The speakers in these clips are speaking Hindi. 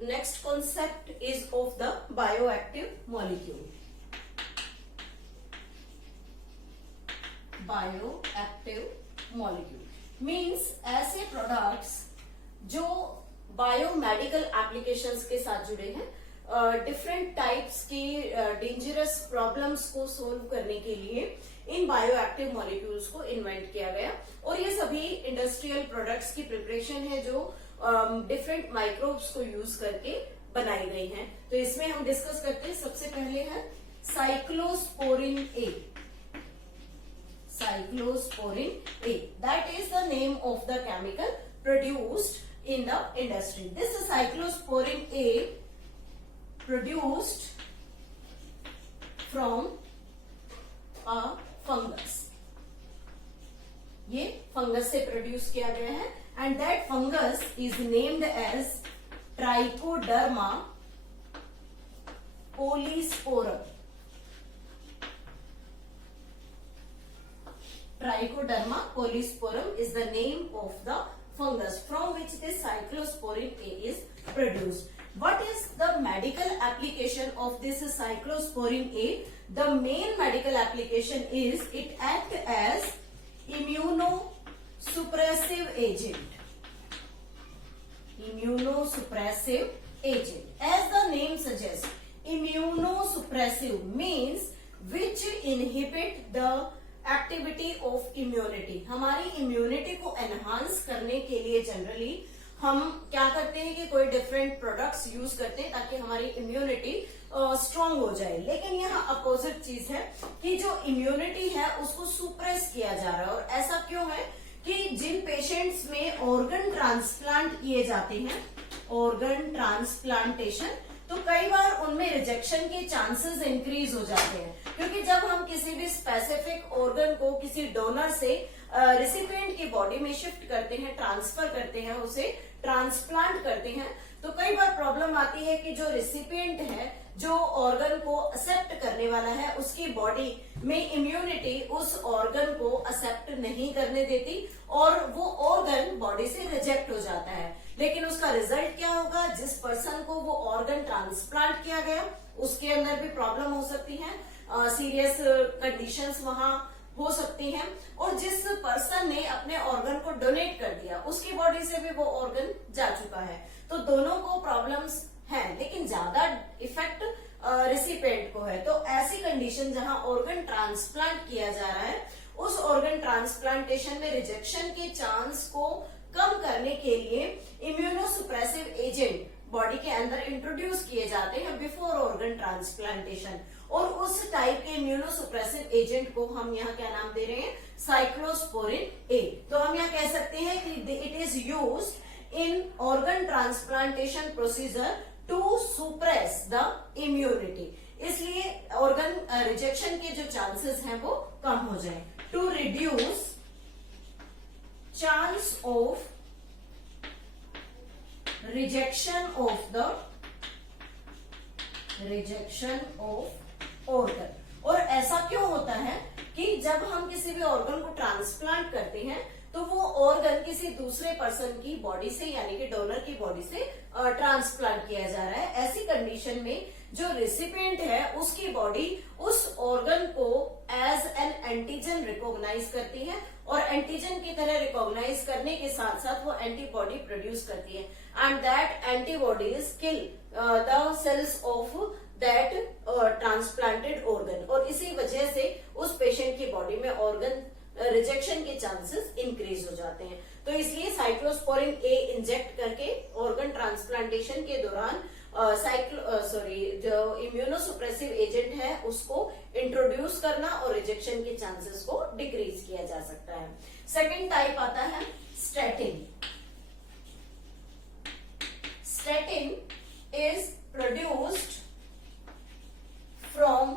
next concept is of the bioactive molecule. Bioactive molecule means ऐसे products जो बायोमेडिकल एप्लीकेशंस के साथ जुड़े हैं, डिफरेंट टाइप्स की डेंजरस प्रॉब्लम्स को सोल्व करने के लिए इन बायोएक्टिव मॉलिक्यूल्स को इन्वेंट किया गया। और ये सभी इंडस्ट्रियल प्रोडक्ट्स की प्रिपरेशन है जो डिफरेंट माइक्रोब्स को यूज करके बनाई गई हैं। तो इसमें हम डिस्कस करते हैं, सबसे पहले है cyclosporine A. Cyclosporine A, that is the name of the chemical produced in the industry. This cyclosporin A produced from a fungus. ये फंगस से प्रोड्यूस किया गया है and that fungus is named as Trichoderma polysporum. Trichoderma polysporum is the name of the fungus from which this cyclosporin A is produced. What is the medical application of this cyclosporin A? The main medical application is it acts as immunosuppressive agent. Immunosuppressive agent. As the name suggests, immunosuppressive means which inhibit the activity of immunity. हमारी इम्यूनिटी को एनहांस करने के लिए जनरली हम क्या करते हैं कि कोई डिफरेंट प्रोडक्ट्स यूज करते हैं ताकि हमारी इम्यूनिटी स्ट्रांग हो जाए। लेकिन यहाँ अपोजिट चीज है कि जो इम्यूनिटी है उसको सुप्रेस किया जा रहा है। और ऐसा क्यों है कि जिन पेशेंट्स में ऑर्गन ट्रांसप्लांट किए जाते हैं, ऑर्गन ट्रांसप्लांटेशन, तो कई बार उनमें रिजेक्शन के चांसेस इंक्रीज हो जाते हैं, क्योंकि जब हम किसी भी स्पेसिफिक ऑर्गन को किसी डोनर से रिसिपिएंट की बॉडी में शिफ्ट करते हैं, ट्रांसफर करते हैं, उसे ट्रांसप्लांट करते हैं, तो कई बार प्रॉब्लम आती है कि जो रिसिपिएंट है, जो ऑर्गन को एक्सेप्ट करने वाला है, उसकी बॉडी में इम्यूनिटी उस ऑर्गन को एक्सेप्ट नहीं करने देती और वो ऑर्गन बॉडी से रिजेक्ट हो जाता है। लेकिन उसका रिजल्ट क्या होगा? जिस पर्सन को वो ऑर्गन ट्रांसप्लांट किया गया उसके अंदर भी प्रॉब्लम हो सकती है, सीरियस कंडीशंस वहां हो सकती हैं। और जिस पर्सन ने अपने ऑर्गन को डोनेट कर दिया उसकी बॉडी से भी वो ऑर्गन जा चुका है। तो दोनों को प्रॉब्लम्स हैं, लेकिन ज्यादा इफेक्ट रिसिपिएंट को है। तो ऐसी कंडीशन जहां ऑर्गन ट्रांसप्लांट किया जा रहा है, उस ऑर्गन ट्रांसप्लांटेशन में रिजेक्शन के चांस को कम करने के लिए इम्यूनोसुप्रेसिव एजेंट बॉडी के अंदर इंट्रोड्यूस किए जाते हैं बिफोर ऑर्गन ट्रांसप्लांटेशन। और उस टाइप के इम्यूनोसुप्रेसिव एजेंट को हम यहाँ क्या नाम दे रहे हैं? Cyclosporine A. तो हम यहाँ कह सकते हैं कि it is used in organ transplantation procedure to suppress the immunity. इसलिए ऑर्गन रिजेक्शन के जो चांसेस हैं वो कम हो जाए। To reduce chance of rejection of organ। और ऐसा क्यों होता है कि जब हम किसी भी ऑर्गन को ट्रांसप्लांट करते हैं तो वो ऑर्गन किसी दूसरे पर्सन की बॉडी से, यानी कि डोनर की बॉडी से ट्रांसप्लांट किया जा रहा है। ऐसी कंडीशन में जो रिसिपिएंट है उसकी बॉडी उस ऑर्गन को एज एन एंटीजन रिकॉग्नाइज करती है और एंटीजन की तरह रिकॉग्नाइज करने के साथ साथ वो एंटीबॉडी प्रोड्यूस करती है and that antibodies kill the cells of that transplanted organ. और इसी वजह से उस पेशेंट की बॉडी में ऑर्गन रिजेक्शन के चांसेस इंक्रीज हो जाते हैं। तो इसलिए साइक्लोस्पोरिन ए इंजेक्ट करके ऑर्गन ट्रांसप्लांटेशन के दौरान जो इम्यूनोसुप्रेसिव एजेंट है उसको इंट्रोड्यूस करना और रिजेक्शन के चांसेस को डिक्रीज किया जा सकता है। सेकेंड टाइप आता है statin. Statin is produced from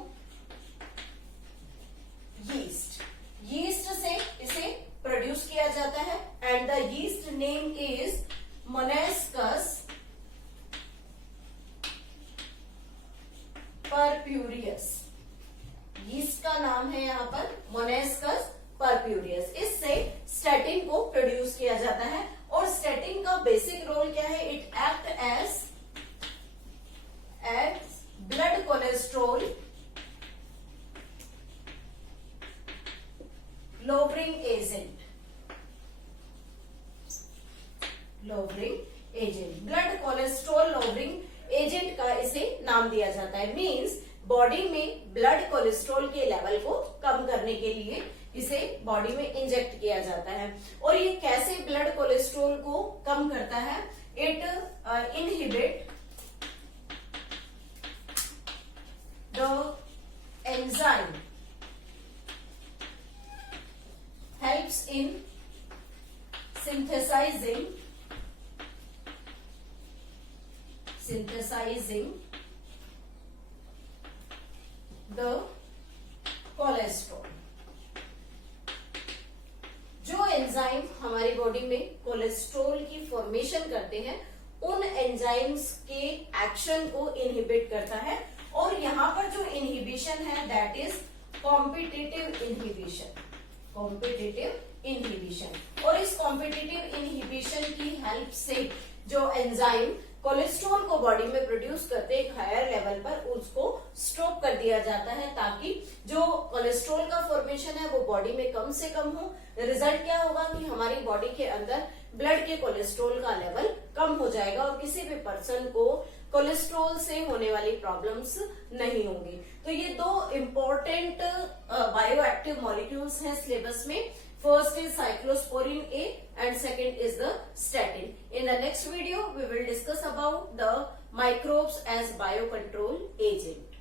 yeast. Yeast से इसे प्रोड्यूस किया जाता है and the yeast name is मोनेस्कस purpureus. Yeast का नाम है यहाँ पर मोनेस्कस परप्यूरियस। इससे स्टैटिन को प्रोड्यूस किया जाता है और स्टैटिन का बेसिक रोल क्या है? It act as cholesterol lowering agent का इसे नाम दिया जाता है। मींस बॉडी में ब्लड कोलेस्ट्रॉल के लेवल को कम करने के लिए इसे बॉडी में इंजेक्ट किया जाता है। और ये कैसे ब्लड कोलेस्ट्रॉल को कम करता है? It inhibit the enzyme helps in synthesizing the cholesterol। जो एंजाइम हमारी बॉडी में कोलेस्ट्रॉल की फॉर्मेशन करते हैं, उन एंजाइम्स के एक्शन को इनहिबिट करता है। और यहाँ पर जो इनहिबिशन है दैट इज कॉम्पिटिटिव इनहिबिशन। और इस कॉम्पिटिटिव इनहिबिशन की हेल्प से जो एंजाइम कोलेस्ट्रॉल को बॉडी में प्रोड्यूस करते एक हायर लेवल पर उसको स्टॉप कर दिया जाता है, ताकि जो कोलेस्ट्रॉल का फॉर्मेशन है वो बॉडी में कम से कम हो। रिजल्ट क्या होगा कि हमारी बॉडी के अंदर ब्लड के कोलेस्ट्रॉल का लेवल कम हो जाएगा और किसी भी पर्सन को कोलेस्ट्रॉल से होने वाली प्रॉब्लम्स नहीं होंगी। तो ये दो इम्पोर्टेंट बायोएक्टिव मॉलिक्यूल्स हैं सिलेबस में। First is cyclosporin A and second is the statin. In the next video, we will discuss about the microbes as biocontrol agent.